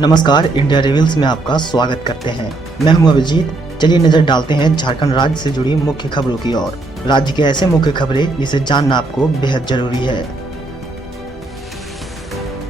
नमस्कार, India reveals में आपका स्वागत करते हैं। मैं हूं अभिजीत। चलिए नजर डालते हैं झारखंड राज्य से जुड़ी मुख्य खबरों की ओर। राज्य के ऐसे मुख्य खबरें जिसे जानना आपको बेहद जरूरी है।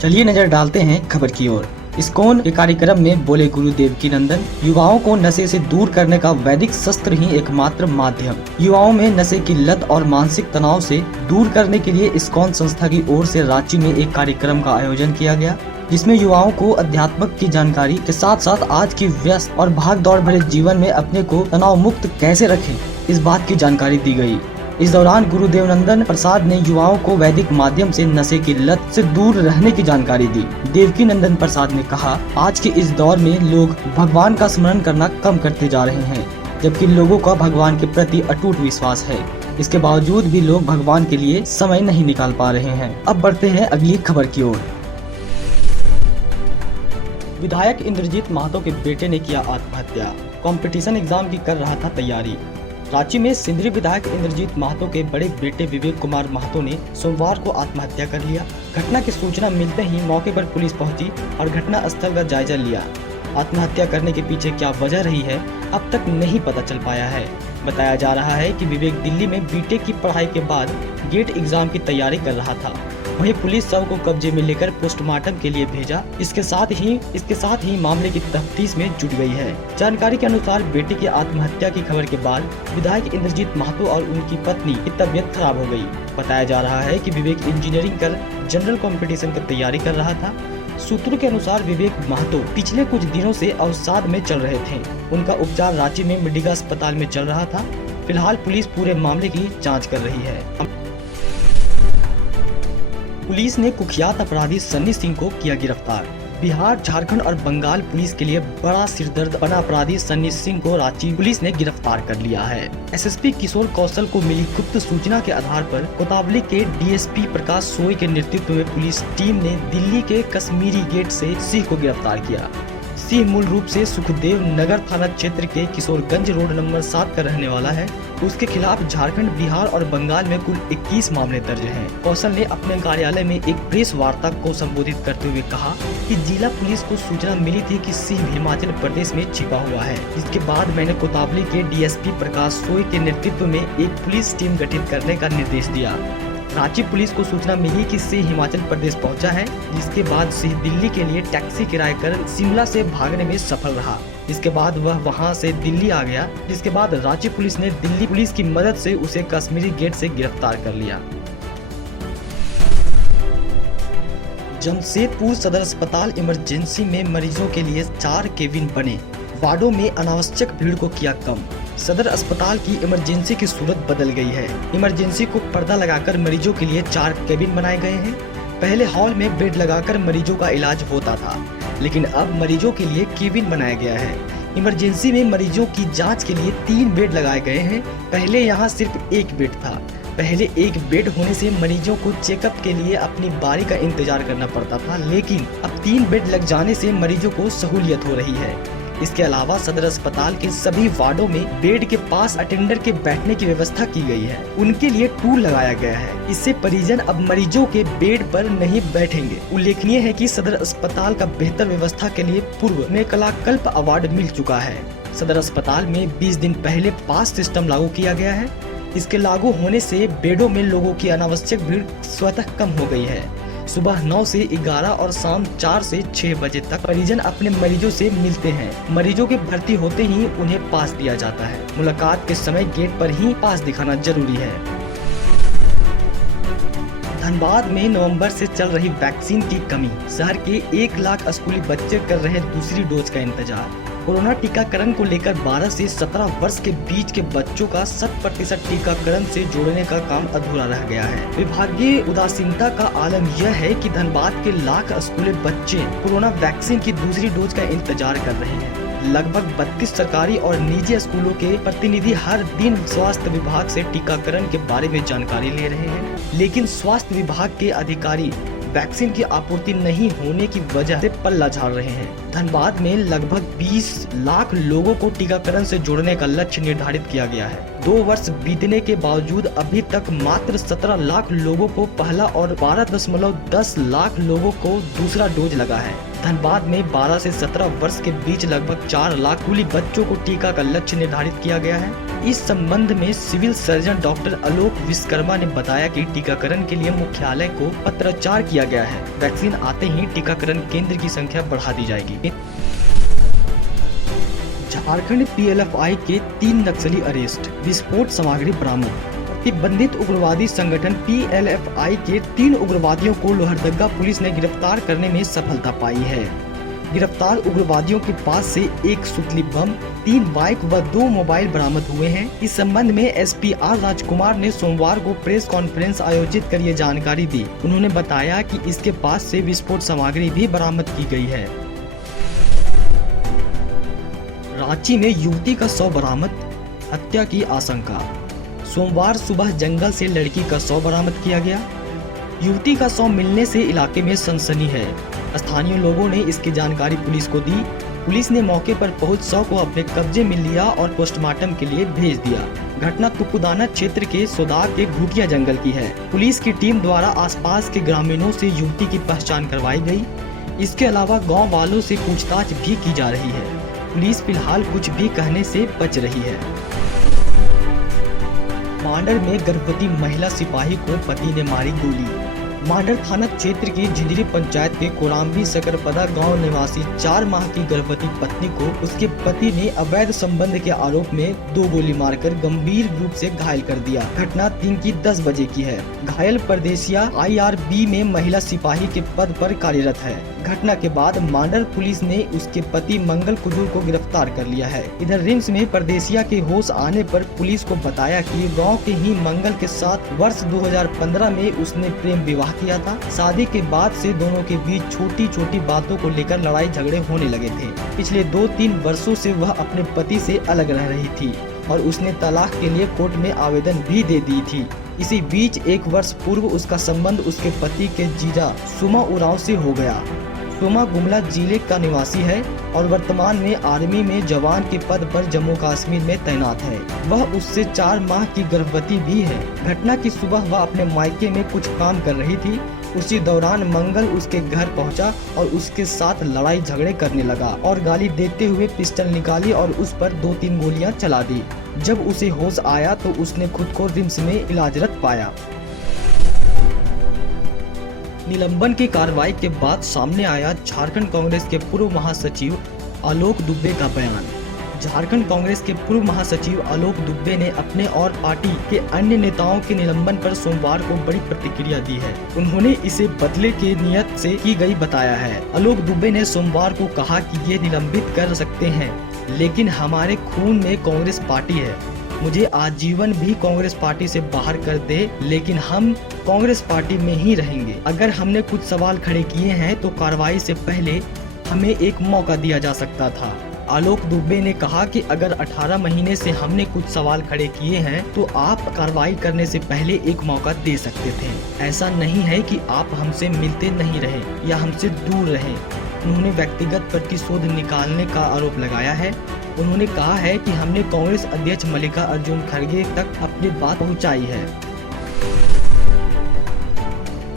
चलिए नजर डालते हैं खबर की ओर। इस्कॉन के कार्यक्रम में बोले गुरु देवकीनंदन, युवाओं को नशे से दूर करने का वैदिक शस्त्र ही एकमात्र माध्यम। युवाओं में नशे की लत और मानसिक तनाव से दूर करने के लिए इस्कॉन संस्था की ओर से रांची में एक कार्यक्रम का आयोजन किया गया, जिसमें युवाओं को अध्यात्म की जानकारी के साथ साथ आज की व्यस्त और भाग दौड़ भरे जीवन में अपने को तनाव मुक्त कैसे रखें, इस बात की जानकारी दी गई। इस दौरान गुरु देवनंदन प्रसाद ने युवाओं को वैदिक माध्यम से नशे की लत से दूर रहने की जानकारी दी। देवकीनंदन प्रसाद ने कहा, आज के इस दौर में लोग भगवान का स्मरण करना कम करते जा रहे हैं, जबकि लोगों का भगवान के प्रति अटूट विश्वास है। इसके बावजूद भी लोग भगवान के लिए समय नहीं निकाल पा रहे हैं। अब बढ़ते हैं अगली खबर की ओर। विधायक इंद्रजीत महतो के बेटे ने किया आत्महत्या। कंपटीशन एग्जाम की कर रहा था तैयारी। रांची में सिंदरी विधायक इंद्रजीत महतो के बड़े बेटे विवेक कुमार महतो ने सोमवार को आत्महत्या कर लिया। घटना की सूचना मिलते ही मौके पर पुलिस पहुंची और घटना स्थल का जायजा लिया। आत्महत्या करने के पीछे क्या वजह रही है, अब तक नहीं पता चल पाया है। बताया जा रहा है कि विवेक दिल्ली में बीटेक की पढ़ाई के बाद गेट एग्जाम की तैयारी कर रहा था। वहीं पुलिस शव को कब्जे में लेकर पोस्टमार्टम के लिए भेजा। इसके साथ ही मामले की तफ्तीश में जुट गई है। जानकारी के अनुसार बेटे की आत्महत्या की खबर के बाद विधायक इंद्रजीत महतो और उनकी पत्नी की तबीयत खराब हो गई। बताया जा रहा है कि विवेक इंजीनियरिंग कर जनरल कंपटीशन की तैयारी कर रहा था। सूत्रों के अनुसार विवेक महतो पिछले कुछ दिनों से अवसाद में चल रहे थे। उनका उपचार रांची में मेडिका अस्पताल में चल रहा था। फिलहाल पुलिस पूरे मामले की जांच कर रही है। पुलिस ने कुख्यात अपराधी सन्नी सिंह को किया गिरफ्तार। बिहार, झारखंड और बंगाल पुलिस के लिए बड़ा सिरदर्द बना अपराधी सन्नी सिंह को रांची पुलिस ने गिरफ्तार कर लिया है। एसएसपी किशोर कौशल को मिली गुप्त सूचना के आधार पर कोतवाली के डीएसपी प्रकाश सोई के नेतृत्व में पुलिस टीम ने दिल्ली के कश्मीरी गेट से सिंह को गिरफ्तार किया। सिंह मूल रूप से सुखदेव नगर थाना क्षेत्र के किशोरगंज रोड नंबर 7 का रहने वाला है। उसके खिलाफ झारखंड, बिहार और बंगाल में कुल 21 मामले दर्ज हैं। कौशल ने अपने कार्यालय में एक प्रेस वार्ता को संबोधित करते हुए कहा कि जिला पुलिस को सूचना मिली थी कि सिंह हिमाचल प्रदेश में छिपा हुआ है। इसके बाद मैंने कोतवाली के डीएसपी प्रकाश सोई के नेतृत्व में एक पुलिस टीम गठित करने का निर्देश दिया। रांची पुलिस को सूचना मिली कि सिंह हिमाचल प्रदेश पहुंचा है, जिसके बाद सिंह दिल्ली के लिए टैक्सी किराए कर शिमला से भागने में सफल रहा। इसके बाद वह वहां से दिल्ली आ गया, जिसके बाद रांची पुलिस ने दिल्ली पुलिस की मदद से उसे कश्मीरी गेट से गिरफ्तार कर लिया। जमशेदपुर सदर अस्पताल इमरजेंसी में मरीजों के लिए 4 केबिन बने। वार्डों में अनावश्यक भीड़ को किया कम। सदर अस्पताल की इमरजेंसी की सूरत बदल गई है। इमरजेंसी को पर्दा लगाकर मरीजों के लिए 4 केबिन बनाए गए हैं। पहले हॉल में बेड लगाकर मरीजों का इलाज होता था, लेकिन अब मरीजों के लिए केबिन बनाया गया है। इमरजेंसी में मरीजों की जांच के लिए 3 बेड लगाए गए हैं। पहले यहाँ सिर्फ 1 बेड था। पहले 1 बेड होने से मरीजों को चेकअप के लिए अपनी बारी का इंतजार करना पड़ता था, लेकिन अब 3 बेड लग जाने से मरीजों को सहूलियत हो रही है। इसके अलावा सदर अस्पताल के सभी वार्डों में बेड के पास अटेंडर के बैठने की व्यवस्था की गई है। उनके लिए टूल लगाया गया है। इससे परिजन अब मरीजों के बेड पर नहीं बैठेंगे। उल्लेखनीय है कि सदर अस्पताल का बेहतर व्यवस्था के लिए पूर्व में कलाकल्प अवार्ड मिल चुका है। सदर अस्पताल में 20 दिन पहले पास सिस्टम लागू किया गया है। इसके लागू होने से बेडों में लोगों की अनावश्यक भीड़ स्वतः कम हो गई है। सुबह 9 से 11 और शाम 4 से 6 बजे तक परिजन अपने मरीजों से मिलते हैं। मरीजों के भर्ती होते ही उन्हें पास दिया जाता है। मुलाकात के समय गेट पर ही पास दिखाना जरूरी है। धनबाद में नवंबर से चल रही वैक्सीन की कमी। शहर के 1 लाख स्कूली बच्चे कर रहे दूसरी डोज का इंतजार। कोरोना टीकाकरण को लेकर 12 से 17 वर्ष के बीच के बच्चों का 100% टीकाकरण से जोड़ने का काम अधूरा रह गया है। विभागीय उदासीनता का आलम यह है कि धनबाद के लाख स्कूली बच्चे कोरोना वैक्सीन की दूसरी डोज का इंतजार कर रहे हैं। लगभग 32 सरकारी और निजी स्कूलों के प्रतिनिधि हर दिन स्वास्थ्य विभाग से टीकाकरण के बारे में जानकारी ले रहे हैं, लेकिन स्वास्थ्य विभाग के अधिकारी वैक्सीन की आपूर्ति नहीं होने की वजह से पल्ला झाड़ रहे हैं। धनबाद में लगभग 20 लाख लोगों को टीकाकरण से जोड़ने का लक्ष्य निर्धारित किया गया है। 2 वर्ष बीतने के बावजूद अभी तक मात्र 17 लाख लोगों को पहला और 12.10 लाख लोगों को दूसरा डोज लगा है। धनबाद में 12 से 17 वर्ष के बीच लगभग 4 लाख स्कूली बच्चों को टीका का लक्ष्य निर्धारित किया गया है। इस संबंध में सिविल सर्जन डॉक्टर आलोक विश्वकर्मा ने बताया कि टीकाकरण के लिए मुख्यालय को पत्राचार किया गया है। वैक्सीन आते ही टीकाकरण केंद्र की संख्या बढ़ा दी जाएगी। झारखंड PLFI के 3 नक्सली अरेस्ट, विस्फोट सामग्री बरामद। प्रतिबंधित उग्रवादी संगठन PLFI के 3 उग्रवादियों को लोहरदगा पुलिस ने गिरफ्तार करने में सफलता पाई है। गिरफ्तार उग्रवादियों के पास से 1 सुतली बम, 3 बाइक व 2 मोबाइल बरामद हुए हैं। इस संबंध में SP R राजकुमार ने सोमवार को प्रेस कॉन्फ्रेंस आयोजित कर ये जानकारी दी। उन्होंने बताया कि इसके पास से विस्फोट सामग्री भी बरामद की गई है। रांची में युवती का शव बरामद, हत्या की आशंका। सोमवार सुबह जंगल से लड़की का शव बरामद किया गया। युवती का शव मिलने से इलाके में सनसनी है। स्थानीय लोगों ने इसकी जानकारी पुलिस को दी। पुलिस ने मौके पर पहुंच शव को अपने कब्जे में लिया और पोस्टमार्टम के लिए भेज दिया। घटना तुपुदाना क्षेत्र के सोदाग के घुटिया जंगल की है। पुलिस की टीम द्वारा आसपास के ग्रामीणों से युवती की पहचान करवाई गई। इसके अलावा गाँव वालों से पूछताछ भी की जा रही है। पुलिस फिलहाल कुछ भी कहने से बच रही है। मांडर में गर्भवती महिला सिपाही को पति ने मारी गोली। मांडर थाना क्षेत्र की झिंझरी पंचायत के कोराम्बी सकरपदा गांव निवासी 4 माह की गर्भवती पत्नी को उसके पति ने अवैध संबंध के आरोप में 2 गोली मारकर गंभीर रूप से घायल कर दिया। घटना 3 की 10 बजे की है। घायल परदेसिया IRB में महिला सिपाही के पद पर कार्यरत है। घटना के बाद मांडर पुलिस ने उसके पति मंगल कुजूर को गिरफ्तार कर लिया है। इधर रिम्स में परदेसिया के होश आने पर पुलिस को बताया कि गांव के ही मंगल के साथ वर्ष 2015 में उसने प्रेम विवाह किया था। शादी के बाद से दोनों के बीच छोटी छोटी बातों को लेकर लड़ाई झगड़े होने लगे थे। पिछले 2-3 वर्षों से वह अपने पति से अलग रह रही थी और उसने तलाक के लिए कोर्ट में आवेदन भी दे दी थी। इसी बीच 1 वर्ष पूर्व उसका संबंध उसके पति के जीजा सुमा उरांव से हो गया। सुमा गुमला जिले का निवासी है और वर्तमान में आर्मी में जवान के पद पर जम्मू कश्मीर में तैनात है। वह उससे 4 माह की गर्भवती भी है। घटना की सुबह वह अपने मायके में कुछ काम कर रही थी। उसी दौरान मंगल उसके घर पहुंचा और उसके साथ लड़ाई झगड़े करने लगा और गाली देते हुए पिस्टल निकाली और उस पर 2-3 गोलियां चला दी। जब उसे होश आया तो उसने खुद को रिम्स में इलाजरत पाया। निलंबन की कार्रवाई के बाद सामने आया झारखंड कांग्रेस के पूर्व महासचिव आलोक दुबे का बयान। झारखंड कांग्रेस के पूर्व महासचिव आलोक दुबे ने अपने और पार्टी के अन्य नेताओं के निलंबन पर सोमवार को बड़ी प्रतिक्रिया दी है। उन्होंने इसे बदले की नियत से की गई बताया है। आलोक दुबे ने सोमवार को कहा कि ये निलंबित कर सकते हैं, लेकिन हमारे खून में कांग्रेस पार्टी है। मुझे आजीवन भी कांग्रेस पार्टी से बाहर कर दे, लेकिन हम कांग्रेस पार्टी में ही रहेंगे। अगर हमने कुछ सवाल खड़े किए हैं तो कार्रवाई से पहले हमें एक मौका दिया जा सकता था। आलोक दुबे ने कहा कि अगर 18 महीने से हमने कुछ सवाल खड़े किए हैं तो आप कार्रवाई करने से पहले एक मौका दे सकते थे। ऐसा नहीं है कि आप हमसे मिलते नहीं रहे या हमसे दूर रहे। उन्होंने व्यक्तिगत प्रतिशोध निकालने का आरोप लगाया है। उन्होंने कहा है कि हमने कांग्रेस अध्यक्ष मल्लिकार्जुन खड़गे तक अपनी बात पहुंचाई है।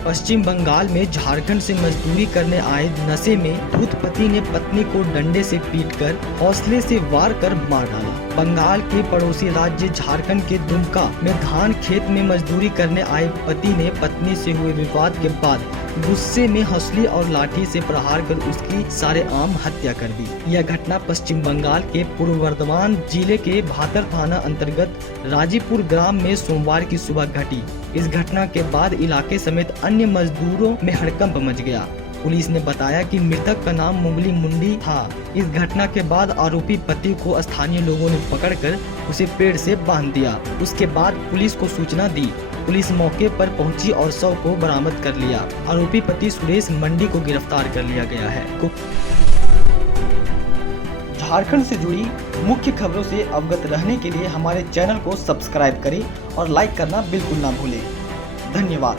पश्चिम बंगाल में झारखंड से मजदूरी करने आए नशे में धूत पति ने पत्नी को डंडे से पीटकर हौसले से वार कर मार डाला। बंगाल के पड़ोसी राज्य झारखंड के दुमका में धान खेत में मजदूरी करने आए पति ने पत्नी से हुए विवाद के बाद गुस्से में हौसली और लाठी से प्रहार कर उसकी सारेआम हत्या कर दी। यह घटना पश्चिम बंगाल के पूर्व वर्धमान जिले के भातर थाना अंतर्गत राजीपुर ग्राम में सोमवार की सुबह घटी। इस घटना के बाद इलाके समेत अन्य मजदूरों में हड़कंप मच गया। पुलिस ने बताया कि मृतक का नाम मुंगली मुंडी था। इस घटना के बाद आरोपी पति को स्थानीय लोगों ने पकड़कर उसे पेड़ से बांध दिया। उसके बाद पुलिस को सूचना दी। पुलिस मौके पर पहुंची और शव को बरामद कर लिया। आरोपी पति सुरेश मंडी को गिरफ्तार कर लिया गया है। झारखंड से जुड़ी मुख्य खबरों से अवगत रहने के लिए हमारे चैनल को सब्सक्राइब करें और लाइक करना बिल्कुल ना भूलें। धन्यवाद।